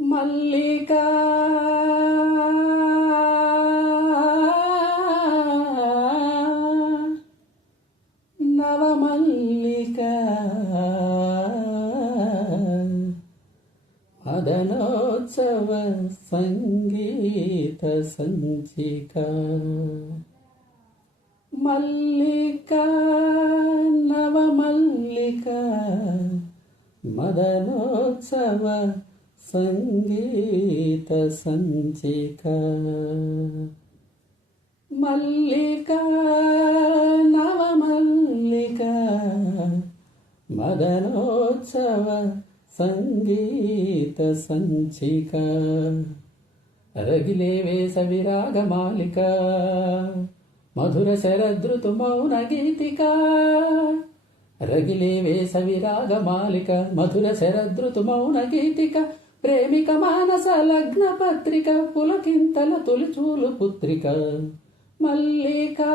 మల్లికా నవమల్లికా మదనోత్సవ సంగీత సంచిక మల్లికా నవమల్లికా మదనోత్సవ సంగీత సంచిక మల్లికా నవమల్లికా మదనోత్సవ సంగీత సంచిక రగిలే వేసవి రాగమాలిక మధుర శరదృతు మౌన గీతిక రగిలే వేసవి రాగమాలిక మధుర శరదృతు మౌన గీతిక ప్రేమిక మానస లగ్న పత్రిక పులకింతల తొలిచూలు పుత్రిక మల్లికా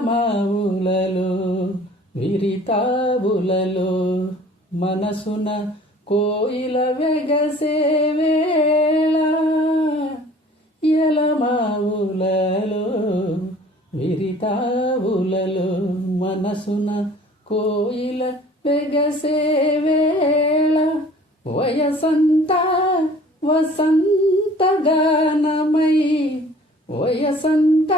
ఎలమావులలో విరితావులలో మనసున కోయిల వెగసే వేళ ఎలమావులలో విరితావులలో మనసున కోయిల వెగసే వేళ వయసంత వసంత గానమై వయసంత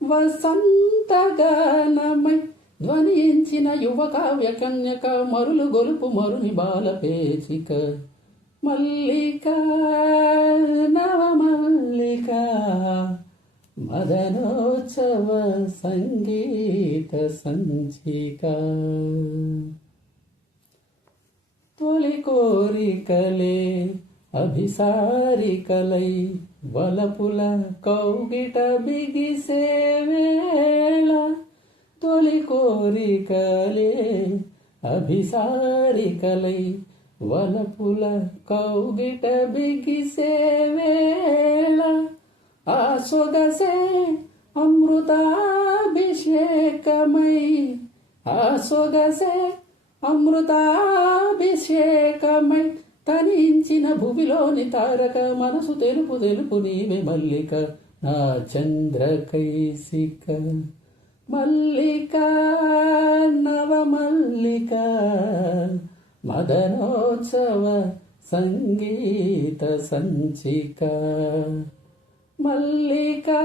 వసంత గానమై ధ్వనించిన యువ కావ్య కన్యక మరులు గొలుపు మరుని బాల పేచిక మల్లికా నవమల్లికా మదనోత్సవ సంగీత సంచిక తొలి కోరికలే అభిసారికలై వలపుల కౌగిట బిగిసే వేళ తొలి కోరికలే అభిసారికలై వలపుల కౌగిట బిగిసే వేళ ఆ సొగసే అమృతాభిషేకమై ఆ సొగసే అమృతాభిషేకమై తనించిన భూమిలోని తారక మనసు తెలుపు తెలుపు నీవే మల్లిక నా చంద్రకైసిక మల్లికా నవమల్లికా మదనోత్సవ సంగీత సంచిక మల్లికా